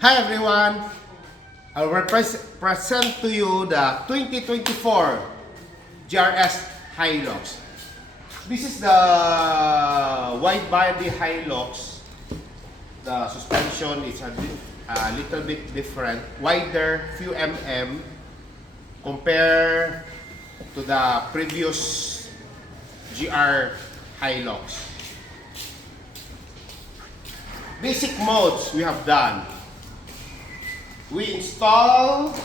Hi everyone! I'll present to you the 2024 GRS Hilux. This is the wide body Hilux. The suspension is a little bit different, wider, few compared to the previous GR Hilux. Basic modes we have done. We install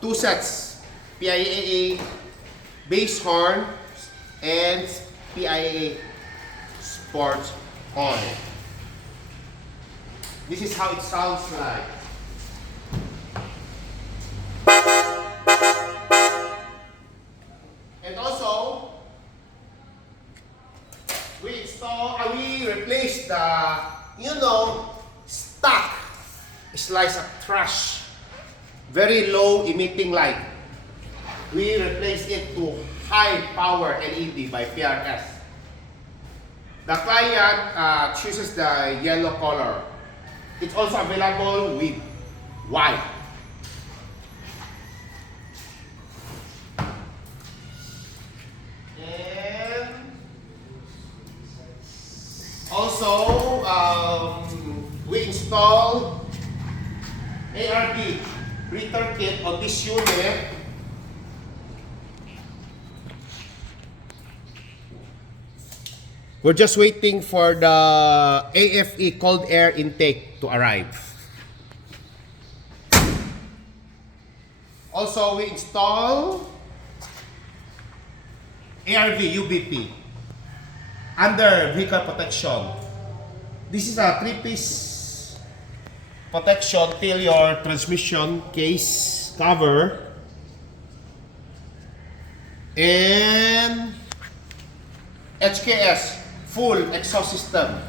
two sets, PIAA base horn and PIAA sports horn. This is how it sounds like. And also, we replace the, stock slice of trash, very low emitting light. We replace it to high power LED by PRS. The client chooses the yellow color. It's also available with white. And also we install ARB return kit on this unit. We're just waiting for the AFE cold air intake to arrive. Also, we install ARV UBP under vehicle protection. This is a 3-piece protection till your transmission case cover, and HKS full exhaust system.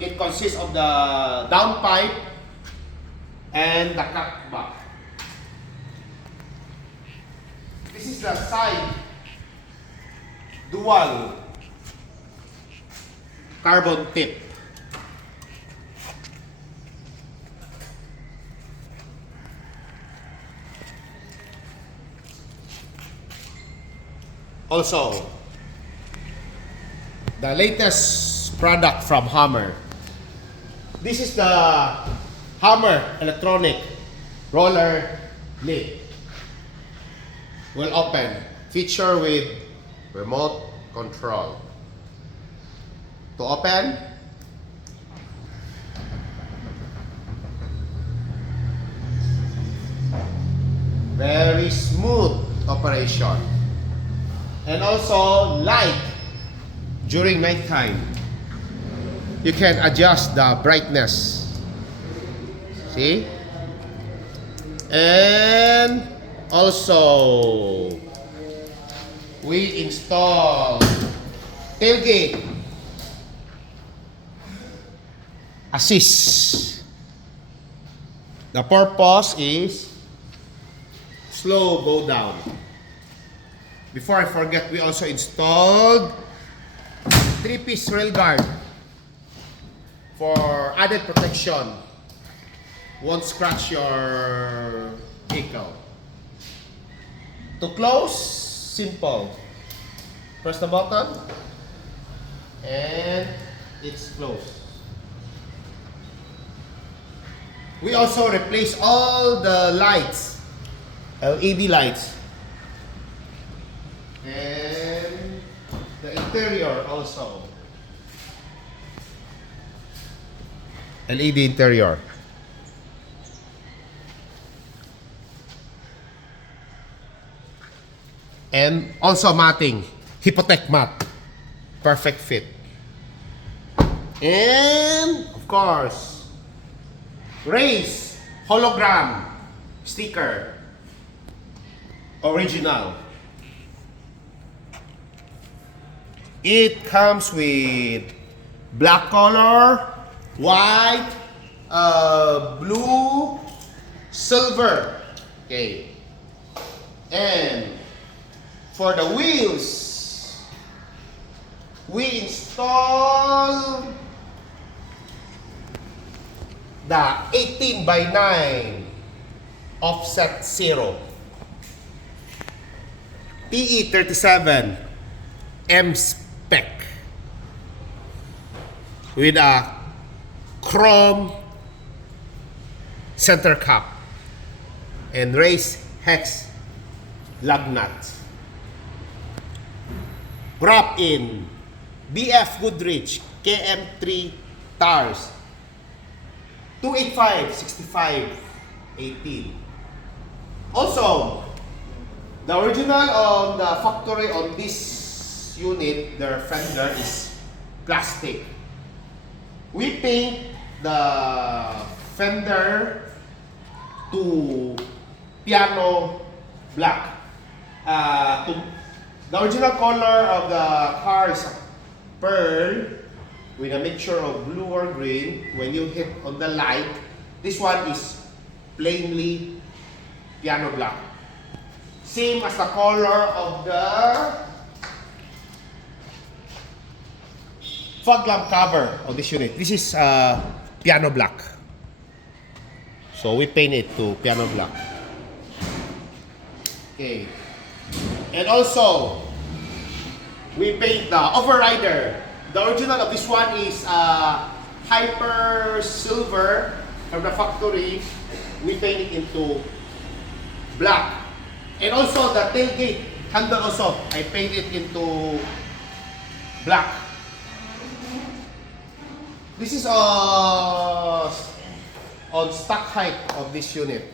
It consists of the downpipe and the cutback. This is the side dual carbon tip. Also, the latest product from Hammer. This is the Hammer electronic roller lid. Will open. Feature with remote control. To open, very smooth operation. And also light during night time. You can adjust the brightness. See? And also we install tailgate assist. The purpose is slow go down. Before I forget, we also installed 3-piece rail guard for added protection. Won't scratch your vehicle. To close, simple. Press the button and it's closed. We also replace all the lights, LED lights. And the interior also. LED interior. And also matting. HIPPOTECH mat. Perfect fit. And of course, race hologram sticker. Original. It comes with black color, white, blue, silver. Okay. And for the wheels, we install the 18:9 offset 0 TE37 M-SPEC with a chrome center cap and raised hex LUGNUTS. Wrapped in BF Goodrich KM3 tires 285/65/18. Also, the original on the factory on this unit, their fender is plastic. We paint the fender to piano black. The original color of the car is pearl with a mixture of blue or green. When you hit on the light, this one is plainly piano black. Same as the color of the FOGLAMP cover of this unit. This is piano black. So we paint it to piano black. Okay. And also, we paint the overrider. The original of this one is hyper silver from the factory. We paint it into black. And also the tailgate handle also, I paint it into black. This is on stock height of this unit.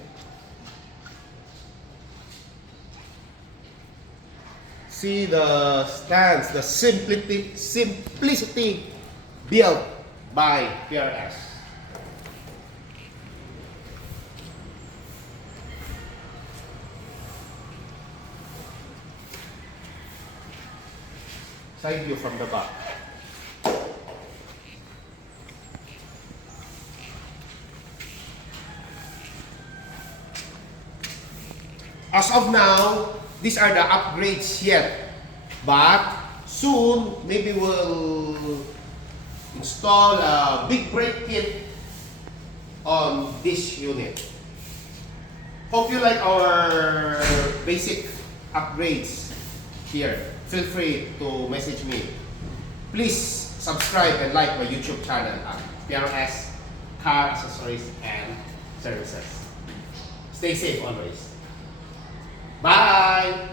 See the stands, the simplicity built by PRS. Side view from the back. As of now, these are the upgrades yet, but soon maybe we'll install a big brake kit on this unit. Hope you like our basic upgrades here. Feel free to message me. Please subscribe and like my YouTube channel at PRS CAR ACCESSORIES and Services. Stay safe always. Bye!